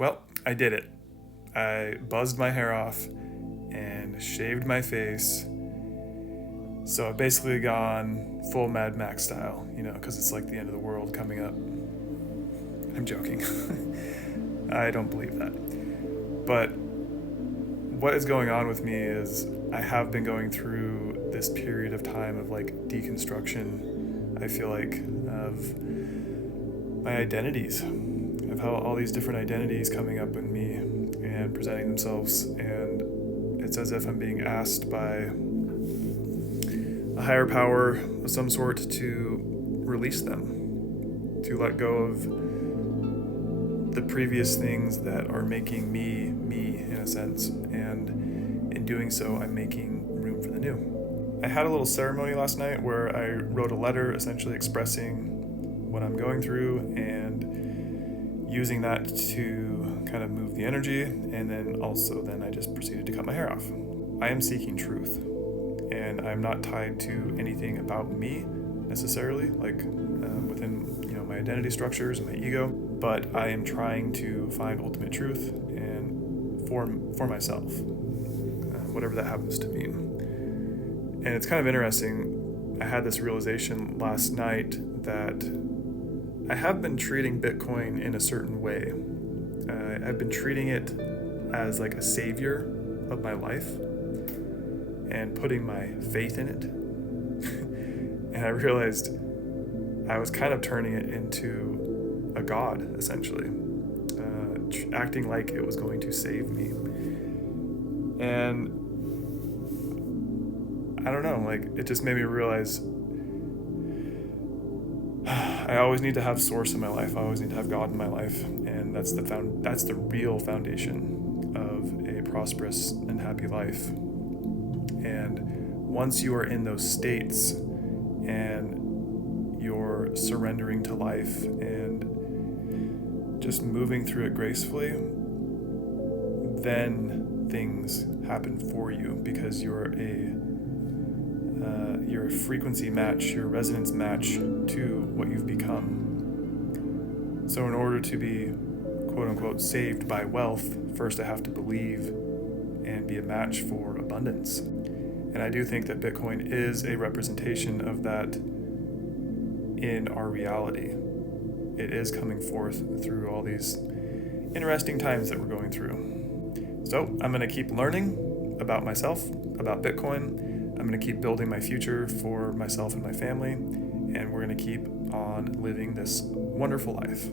Well, I did it. I buzzed my hair off and shaved my face. So I've basically gone full Mad Max style, because it's like the end of the world coming up. I'm joking. I don't believe that. But what is going on with me is I have been going through this period of time of like deconstruction, I feel like, of my identities, of how all these different identities coming up in me and presenting themselves, and it's as if I'm being asked by a higher power of some sort to release them, to let go of the previous things that are making me in a sense, and in doing so I'm making room for the new. I had a little ceremony last night where I wrote a letter essentially expressing what I'm going through and using that to kind of move the energy, and then I just proceeded to cut my hair off. I am seeking truth, and I'm not tied to anything about me necessarily, like within my identity structures and my ego, but I am trying to find ultimate truth and for myself, whatever that happens to mean. And it's kind of interesting. I had this realization last night that I have been treating Bitcoin in a certain way. I've been treating it as like a savior of my life and putting my faith in it. And I realized I was kind of turning it into a god, essentially, acting like it was going to save me. And I don't know, like, it just made me realize I always need to have source in my life. I always need to have God in my life, and that's the real foundation of a prosperous and happy life. And once you are in those states and you're surrendering to life and just moving through it gracefully, then things happen for you, because you're a frequency match, your resonance match to what you've become. So in order to be quote unquote saved by wealth, first I have to believe and be a match for abundance. And I do think that Bitcoin is a representation of that in our reality. It is coming forth through all these interesting times that we're going through. So I'm going to keep learning about myself, about Bitcoin. I'm going to keep building my future for myself and my family, and we're going to keep on living this wonderful life.